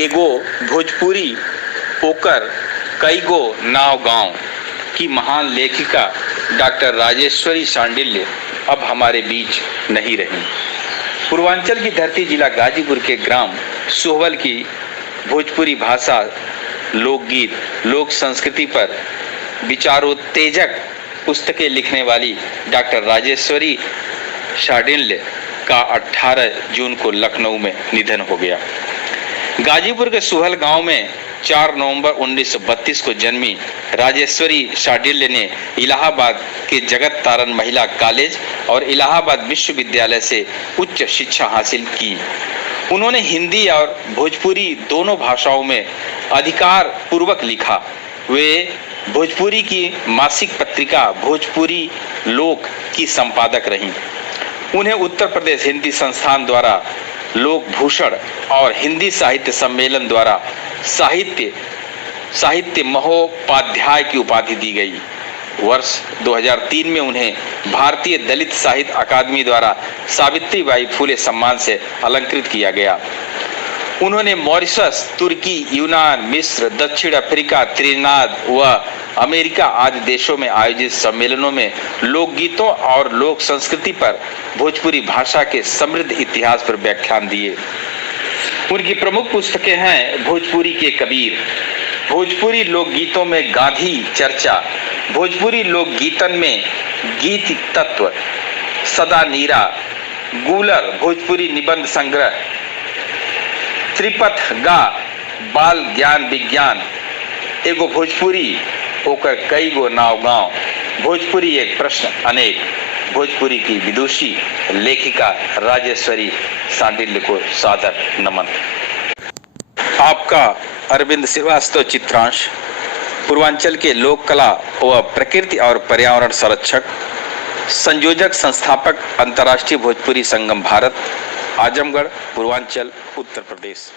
एगो भोजपुरी ओकर कई गो नाव गांव की महान लेखिका डॉक्टर राजेश्वरी शांडिल्य अब हमारे बीच नहीं रही। पूर्वांचल की धरती जिला गाजीपुर के ग्राम सोहवल की भोजपुरी भाषा, लोकगीत, लोक संस्कृति पर विचारोत्तेजक पुस्तकें लिखने वाली डॉक्टर राजेश्वरी शांडिल्य का 18 जून को लखनऊ में निधन हो गया। गाजीपुर के सोहल गांव में 4 नवंबर 1932 को जन्मी राजेश्वरी शांडिल्य ने इलाहाबाद के जगत तारण महिला कॉलेज और इलाहाबाद विश्वविद्यालय से उच्च शिक्षा हासिल की। उन्होंने हिंदी और भोजपुरी दोनों भाषाओं में अधिकार पूर्वक लिखा। वे भोजपुरी की मासिक पत्रिका भोजपुरी लोक की संपादक रहीं। उन्हें उत्तर प्रदेश हिंदी संस्थान द्वारा लोक भूषण और हिंदी साहित्य सम्मेलन द्वारा साहित्य महोपाध्याय की उपाधि दी गई। वर्ष 2003 में उन्हें भारतीय दलित साहित्य अकादमी द्वारा सावित्रीबाई फुले सम्मान से अलंकृत किया गया। उन्होंने मॉरिशस, तुर्की, यूनान, मिस्र, दक्षिण अफ्रीका, त्रिनाद व अमेरिका आदि देशों में आयोजित सम्मेलनों में लोकगीतों और लोक संस्कृति पर भोजपुरी भाषा के समृद्ध इतिहास पर व्याख्यान दिए। उनकी प्रमुख पुस्तकें हैं भोजपुरी के कबीर, भोजपुरी लोकगीतों में गांधी चर्चा, भोजपुरी लोकगीतन में गीत तत्व, सदा नीरा, गूलर, भोजपुरी निबंध संग्रह, त्रिपथ गा, बाल ज्ञान विज्ञान, एगो भोजपुरी ओकर कई गो नाव गांव, भोजपुरी एक प्रश्न अनेक। भोजपुरी की विदुषी लेखिका राजेश्वरी शांडिल्य को सादर नमन। आपका अरविंद श्रीवास्तव चित्रांश, पूर्वांचल के लोक कला व प्रकृति और पर्यावरण संरक्षक, संयोजक संस्थापक अंतर्राष्ट्रीय भोजपुरी संगम भारत, आजमगढ़, पूर्वांचल, उत्तर प्रदेश।